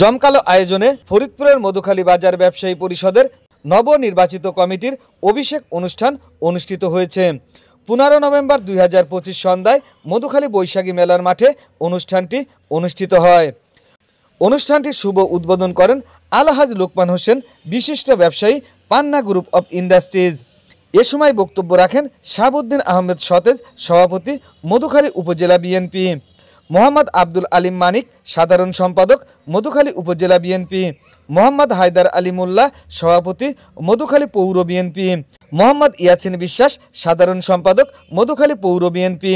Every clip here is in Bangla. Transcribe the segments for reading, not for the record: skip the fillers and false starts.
জমকালো আয়োজনে ফরিদপুরের মধুখালী বাজার ব্যবসায়ী পরিষদের নবনির্বাচিত কমিটির অভিষেক অনুষ্ঠান অনুষ্ঠিত হয়েছে। 15 নভেম্বর 2025 সন্ধ্যায় মধুখালী বৈশাখী মেলার মাঠে অনুষ্ঠানটি অনুষ্ঠিত হয়। অনুষ্ঠানটির শুভ উদ্বোধন করেন আলহাজ লোকমান হোসেন, বিশিষ্ট ব্যবসায়ী, পান্না গ্রুপ অব ইন্ডাস্ট্রিজ। এ সময় বক্তব্য রাখেন শাহাবুদ্দিন আহমেদ সতেজ, সভাপতি, মধুখালী উপজেলা বিএনপি; মোহাম্মদ আব্দুল আলিম মানিক, সাধারণ সম্পাদক, মধুখালী উপজেলা বিএনপি; মোহাম্মদ হায়দার আলী মোল্লা, সভাপতি, মধুখালী পৌর বিএনপি; মোহাম্মদ ইয়াসিন বিশ্বাস, সাধারণ সম্পাদক, মধুখালী পৌর বিএনপি;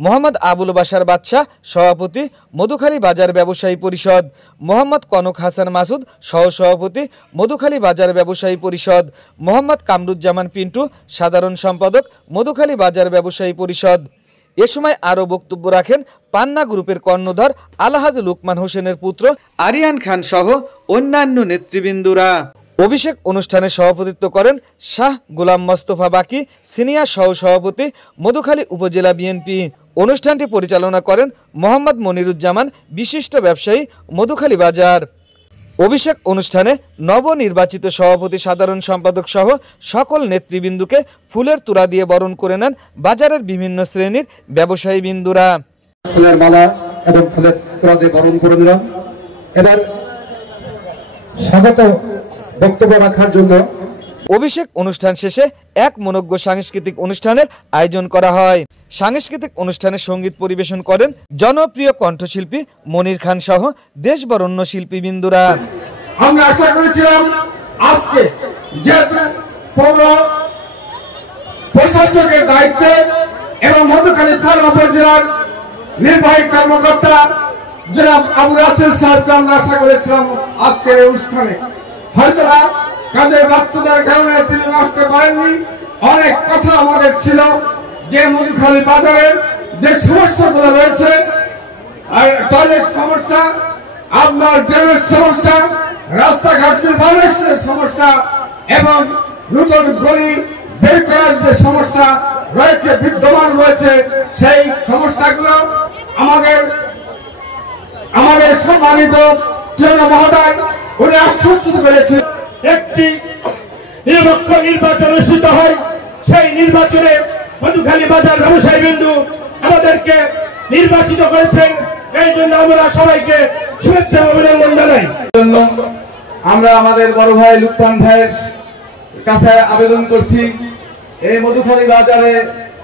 মোহাম্মদ আবুল বাশার বাদশাহ, সভাপতি, মধুখালী বাজার ব্যবসায়ী পরিষদ; মোহাম্মদ কনক হাসান মাসুদ, সহসভাপতি, মধুখালী বাজার ব্যবসায়ী পরিষদ; মোহাম্মদ কামরুজ্জামান পিন্টু, সাধারণ সম্পাদক, মধুখালী বাজার ব্যবসায়ী পরিষদ। এ সময় আরও বক্তব্য রাখেন পান্না গ্রুপের কর্ণধার আলহাজ লোকমান হোসেনের পুত্র আরিয়ান খান সহ অন্যান্য নেতৃবৃন্দরা। অভিষেক অনুষ্ঠানে সভাপতিত্ব করেন শাহ গোলাম মোস্তফা বাকি, সিনিয়র সহসভাপতি, মধুখালী উপজেলা বিএনপি। অনুষ্ঠানটি পরিচালনা করেন মোহাম্মদ মনিরুজ্জামান, বিশিষ্ট ব্যবসায়ী, মধুখালী বাজার। অভিষেক অনুষ্ঠানে নবনির্বাচিত সভাপতি, সাধারণ সম্পাদক সহ সকল নেতৃবৃন্দকে ফুলের তোড়া দিয়ে বরণ করে নেন বাজারের বিভিন্ন শ্রেণীর ব্যবসায়ী বিন্দুরা। ফুলের মালা এবং ফুলের তোড়া দিয়ে বরণ করে নিলাম। এবার স্বাগত বক্তব্য রাখার জন্য অভিষেক অনুষ্ঠান শেষে এক মনোজ্ঞ সাংস্কৃতিক অনুষ্ঠানের আয়োজন করা হয়। সাংস্কৃতিক অনুষ্ঠানে সঙ্গীত পরিবেশন করেন জনপ্রিয় কণ্ঠশিল্পী মনির খান সহ দেশবরণ্য শিল্পীবৃন্দরা। আমরা আশা করেছিলাম আজকে যেহেতু পৌর প্রশাসকের দায়িত্বে এবং মধুখালী থানা উপজেলার নির্বাহী কর্মকর্তা জনাব আবু রাসেল সাহেবকে আমরা আশা করেছিলাম আজকের অনুষ্ঠানে হয়তো কাজের ব্যস্ততার কারণে তিনি আসতে পারেননি। অনেক কথা আমাদের ছিল যে মধুখালী বাজারের যে সমস্যাগুলো রয়েছে, টয়লেট সমস্যা, আপনার ড্রেনের সমস্যা, রাস্তাঘাট নির্মাণের সমস্যা এবং নতুন গলি বের করার যে সমস্যা রয়েছে, বিদ্যমান রয়েছে, সেই সমস্যাগুলো আমাদের সম্মানিত মহোদয় উনি আশ্বস্ত করেছেন। একটি নিরপেক্ষ নির্বাচন অনুষ্ঠিত হয়, সেই নির্বাচনে মধুখালী বাজার ব্যবসায়ী বিন্দু আমাদেরকে নির্বাচিত করেছেন। এই জন্য আমরা সবাইকে শুভেচ্ছা অভিনন্দন জানাই। আমরা আমাদের বড় ভাই লুকমান ভাইয়ের কাছে আবেদন করছি, এই মধুখালী বাজারে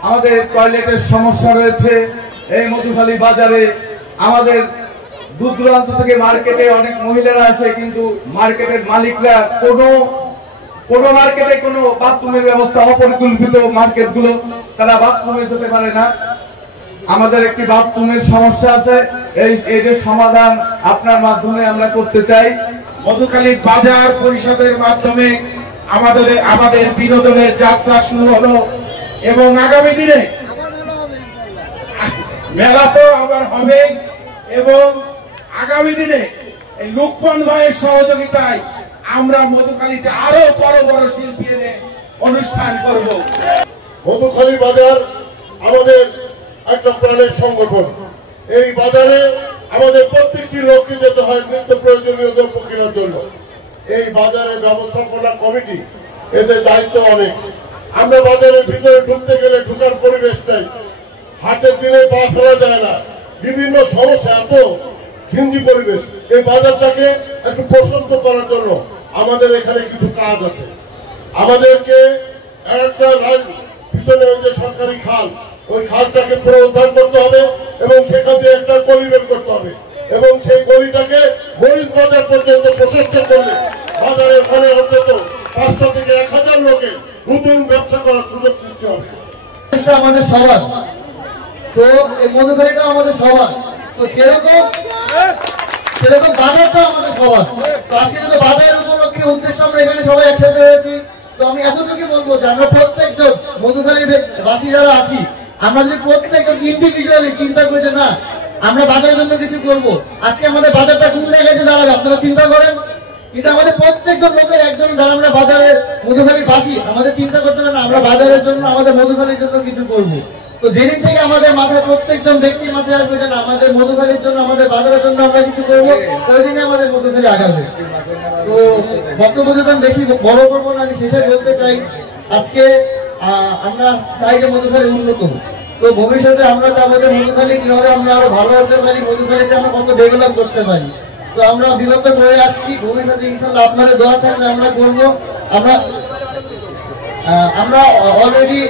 আমাদের টয়লেটের সমস্যা রয়েছে। এই মধুখালী বাজারে আমাদের দূর দূরান্ত থেকে মার্কেটে অনেক মহিলারা আসে, কিন্তু মার্কেটের মালিকরা কোনো মার্কেটে কোনো বাথরুমের ব্যবস্থা, অপরিকল্পিত মার্কেটগুলো তারা বাথরুমে যেতে পারে না। আমাদের একটি বাথরুমের সমস্যা আছে, এই যে সমাধান আপনার মাধ্যমে আমরা করতে চাই। মধুখালী বাজার পরিষদের মাধ্যমে আমাদের বিনোদনের যাত্রা শুরু হলো এবং আগামী দিনে মেলা তো আবার হবে এবং আগামী দিনে এই লোকমান ভাইয়ের সহযোগিতায় আমরা মধুখালীতে আরো বড় বড় শিল্পী এনে অনুষ্ঠান করব। মধুখালী বাজার আমাদের একটা প্রাণের সংগঠন। এই বাজারে আমাদের প্রত্যেকটি লোককে যেতে হয় নিত্য প্রয়োজনীয় দ্রব্য কেনার জন্য। এই বাজারের ব্যবস্থাপনা কমিটি, এদের দায়িত্ব অনেক। আমরা বাজারের ভিতরে ঢুকতে গেলে ঢুকার পরিবেশ নেই, হাটের দিনে পা ফেলা যায় না, বিভিন্ন সমস্যা, এত ঘিঞ্জি পরিবেশ। এই বাজারটাকে একটু প্রশস্ত করার জন্য আমাদের এখানে কিছু কাজ আছে। আমাদেরকে একটা পিছনে ওই যে সরকারি খাল, ওই খালটাকে পুনরুদ্ধার করতে হবে এবং সেখান দিয়ে একটা গলি বের করতে হবে এবং সেই গলিটাকে মরিচ বাজার পর্যন্ত প্রশস্ত করলে বাজারে ওখানে অন্তত 500 থেকে 1000 লোকের নতুন ব্যবসা করার সুযোগ সৃষ্টি হবে। আমাদের সবার তো এই মধুখালীটা আমাদের সবার, তো সেরকম বাজারটা আমাদের সবার। তো আজকে যদি বাজারের উপলক্ষে উদ্দেশ্য আমরা এখানে সবাই একসাথে হয়েছি, তো আমি এতটুকু বলবো যে আমরা প্রত্যেকজন মধুখালীর বাসী যারা আছি, আমরা যদি প্রত্যেকজন ইন্ডিভিজুয়ালি চিন্তা করি যে না আমরা বাজারের জন্য কিছু করবো, আজকে আমাদের বাজারটা কোন জায়গায় যে দাঁড়াবে আপনারা চিন্তা করেন। কিন্তু আমাদের প্রত্যেকজন লোকের একজন যারা আমরা বাজারের মধুখালীর বাসী, আমাদের চিন্তা করতে হবে না আমরা বাজারের জন্য, আমাদের মধুখালীর জন্য কিছু করবো। তো যেদিন থেকে আমাদের মাথায় প্রত্যেকজন ব্যক্তির মাথায় আসবে যে আমাদের মধুখালীর জন্য, আমাদের বাজারের জন্য আমরা কিছু করবো, ওই দিনে আমাদের মধুখালী আগাবে। তো বক্তব্য যদি আমি বেশি বড় করবো না, আমি শেষে বলতে চাই, আজকে আমরা চাই যে মধুখালী উন্নত। তো ভবিষ্যতে আমরা চাবো যে মধুখালী কিভাবে আমরা আরো ভালো হতে পারি, মধুখালীতে আমরা কত ডেভেলপ করতে পারি। তো আমরা বিগত করে আসছি, ভবিষ্যতে ইনশাআল্লাহ আপনাদের দোয়া থাকলে আমরা করবো। আমরা অলরেডি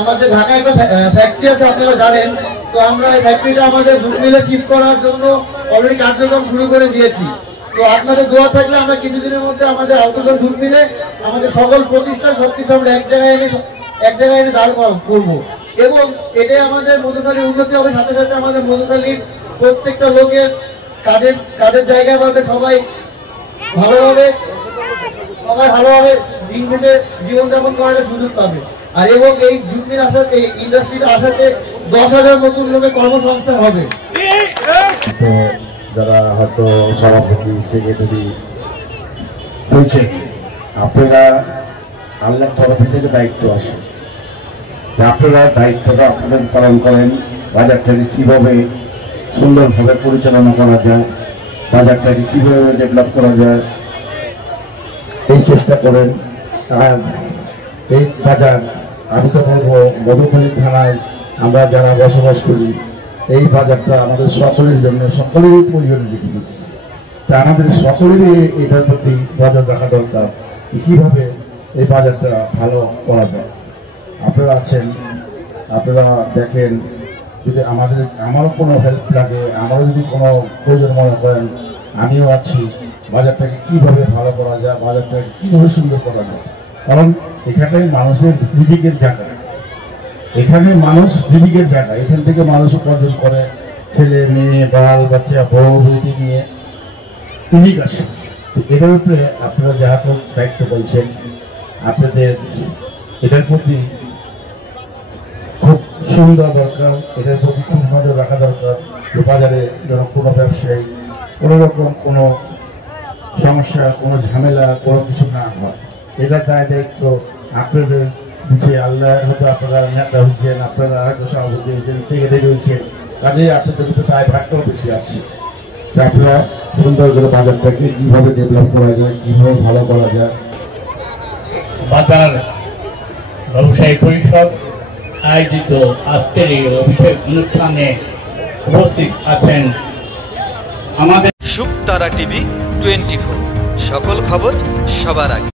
আমাদের ঢাকায় একটা ফ্যাক্টরি আছে, আপনারা জানেন। তো আমরা এই ফ্যাক্টরিটা আমাদের জুট মিলে শিফট করার জন্য অলরেডি কার্যক্রম শুরু করে দিয়েছি। তো আপনাদের দোয়া থাকলে আমরা কিছুদিনের মধ্যে আমাদের আউটডোর জুট মিলে আমাদের সকল প্রতিষ্ঠান সবকিছু আমরা এক জায়গায় এনে দাঁড় করবো, এবং এটাই আমাদের মধুখালীর উন্নতি হবে। সাথে সাথে আমাদের মধুখালীর প্রত্যেকটা লোকের কাজের জায়গা পাবে, সবাই ভালোভাবে দিন শেষে জীবনযাপন করার সুযোগ পাবে। আর এবং এই জুট মিল আসাতে, এই ইন্ডাস্ট্রিটা আসাতে 10,000 নতুন লোকের কর্মসংস্থান হবে। তো যারা হয়তো সভাপতি, সেক্রেটারি বলছেন, আপনারা আল্লাহর তরফ থেকে দায়িত্ব আসে, আপনারা দায়িত্বটা আপনাদের পালন করেন। বাজারটাকে কিভাবে সুন্দরভাবে পরিচালনা করা যায়, বাজারটাকে কিভাবে ডেভেলপ করা যায়, এই চেষ্টা করেন। আর এই বাজার, আমি তো বলবো মধুখালী থানায় আমরা যারা বসবাস করি, এই বাজারটা আমাদের সকলের জন্য, সকলেরই প্রয়োজনীয় জিনিস। তা আমাদের সকলেরই এটার প্রতি নজর রাখা দরকার, কিভাবে এই বাজারটা ভালো করা যায়। আপনারা আছেন, আপনারা দেখেন, যদি আমারও কোনো হেল্প লাগে, আমারও যদি কোনো প্রয়োজন মনে করেন, আমিও আছি। বাজারটাকে কিভাবে ভালো করা যায়, বাজারটাকে কিভাবে সুন্দর করা যায়, কারণ এখানে মানুষের রিজিকের জায়গা, এখানে মানুষ রিজিকের জায়গা, এখান থেকে মানুষ উপার্জন করে, ছেলে মেয়ে বাল বাচ্চা বউ বেটি নিয়ে রিজিক আসে। এটার উপরে আপনারা যা দায়িত্ব বলছেন, আপনাদের এটার প্রতি খুব সুবিধা দরকার, এটার প্রতি খুব নজর রাখা দরকার, যে বাজারে যেন কোনো ব্যবসায়ী কোনো রকম কোনো সমস্যা, কোনো ঝামেলা, কোনো কিছু না হয়। এটা দায়িত্ব আপনাদের দিচ্ছে। আল্লাহ হয়তো আপনারা নেতা হয়েছেন, আপনারা হয়তো সভাপতি হয়েছেন, সেক্রেটারি হয়েছেন, কাজেই আপনাদের কিন্তু দায় ভাগটাও বেশি আসছে। আপনারা সুন্দর করে বাজারটাকে কীভাবে ডেভেলপ করা যায়, কীভাবে ভালো করা যায়। বাজার ব্যবসায়ী পরিষদ আয়োজিত আজকের এই অভিষেক অনুষ্ঠানে উপস্থিত আছেন আমাদের শুকতারা টিভি 24, সকল খবর সবার আগে।